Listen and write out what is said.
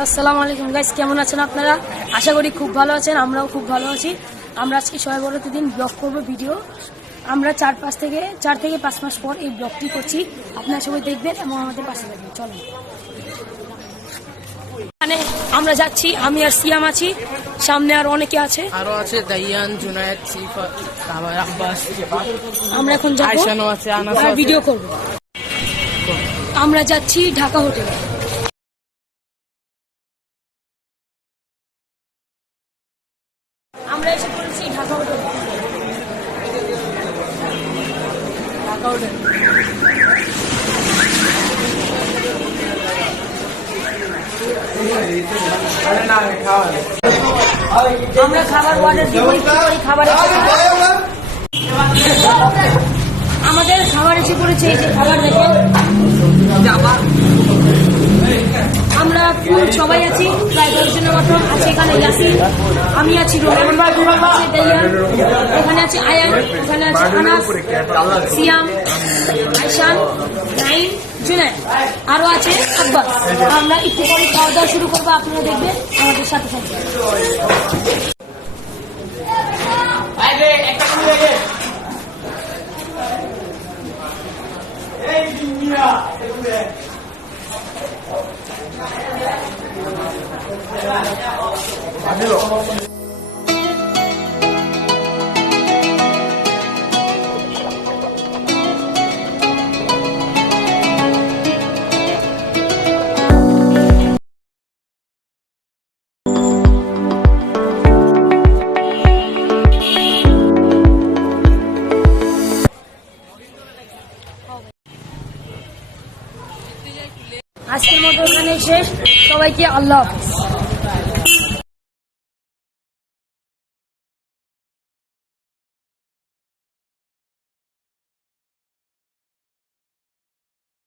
Hello, আসসালামু আলাইকুম guys, কেমন আছেন আপনারা? আশা করি খুব ভালো আছেন। আমরাও খুব ভালো আছি। আমরা আজকে শবে বরাতের দিন ব্লগ করব ভিডিও। আমরা 4 থেকে 5 মাস পর এই ব্লগটি করছি। আপনারা সবাই দেখবেন এবং আমাদের পাশে থাকবেন। চলুন, মানে আমরা যাচ্ছি, আমি আর সিয়াম আছি, সামনে আর অনেকে আছে, আরো আছে দাইয়ান, জুনায়েদ, সিফা, তারপর আব্বাস। আমরা এখন যাব, আয়শানও আছে, আনাস আছে। ভিডিও করব। আমরা যাচ্ছি ঢাকা হোটেলে। আমরা এসে পড়েছি ঢাকা হোটেলে। ঢাকা হোটেল আমরা খাবার অর্ডার দিব। খাবার আমাদের খাবার এসে পড়েছে। এই যে খাবার দেখেন, আমরা ফুল সবাই আছি, প্রায় 10 জনের মতো আছে। এখানে ইয়াসিন, আমি আছি, রোহন, আছে দাইয়ান, এখানে আছে আয়ান, এখানে আছে আনাস, সিয়াম, আয়শান, নাইম, জুনায়েদ, আরো আছে আব্বাস। আমরা একটু পরে খাওয়া দাওয়া শুরু করবো, আপনারা দেখবেন, আমাদের সাথে থাকবেন। আজকের মতো এখানে শেষ। সবাইকে আল্লাহ হাফেজ।